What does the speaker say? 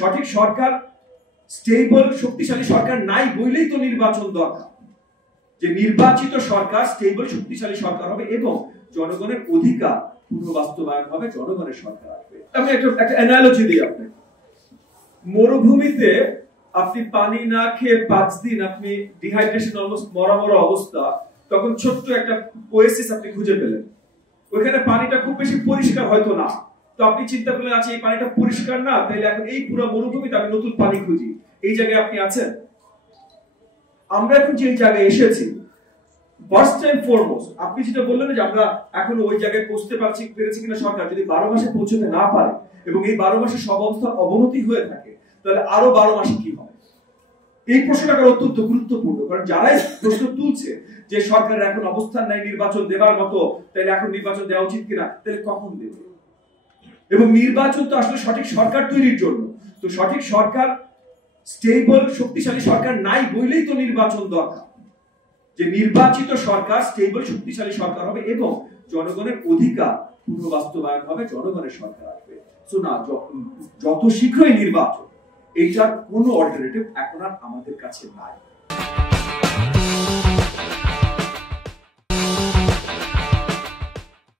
সঠিক সরকার, স্টেবল শক্তিশালী সরকার নাই বইলেই তো নির্বাচন দরকার, যে নির্বাচিত সরকার স্টেবল শক্তিশালী সরকার হবে এবং জনগণের অধিকার পুনঃ বাস্তবায়ন হবে, জনগণের সরকার আসবে। আমি একটা অ্যানালজি দিই আপনাকে। মরুভূমিতে আপনি পানি না খেয়ে 5 দিন আপনি ডিহাইড্রেশন, অলমোস্ট মরা মরা অবস্থা, তখন ছোট্ট একটা ওয়েসিস আপনি খুঁজে পেলেন। ওইখানে পানিটা খুব বেশি পরিষ্কার হয়তো না, তো আপনি চিন্তা করলেন আচ্ছা এই পানিটা পরিষ্কার না, তাহলে এখন এই পুরো মরুভূমিতে আমি নতুন পানি খুঁজি। এই জায়গায় আপনি আছেন। আমরা এখন যে জায়গায় এসেছি, ফার্স্ট টাইম ফরমোস্ট আপনি যেটা বললেন যে আমরা এখন ওই জায়গায় পৌঁছতে পেরেছি কিনা, সরকার যদি 12 মাসে পৌঁছতে না পারে এবং এই 12 মাসে সব অবস্থার অবনতি হয়ে থাকে, তাহলে আরো 12 মাসে কি হবে? এই প্রশ্নটা অত্যন্ত গুরুত্বপূর্ণ, কারণ যারাই প্রশ্ন তুলছে যে সরকারের এখন অবস্থান নাই নির্বাচন দেবার মতো, তাহলে এখন নির্বাচন দেওয়া উচিত কিনা, তাহলে কখন দেবে? এবং নির্বাচন তো আসলে সঠিক সরকার তৈরির জন্য। তো সঠিক সরকার, স্টেবল শক্তিশালী সরকার নাই বইলেই তো নির্বাচন দরকার, যে নির্বাচিত সরকার স্টেবল শক্তিশালী সরকার হবে এবং জনগণের অধিকার পুনঃ বাস্তবায়ন হবে, জনগণের সরকার আসবে। সো না, যত শীঘ্রই নির্বাচন, এইটার কোনো অল্টারনেটিভ এখন আর আমাদের কাছে নাই।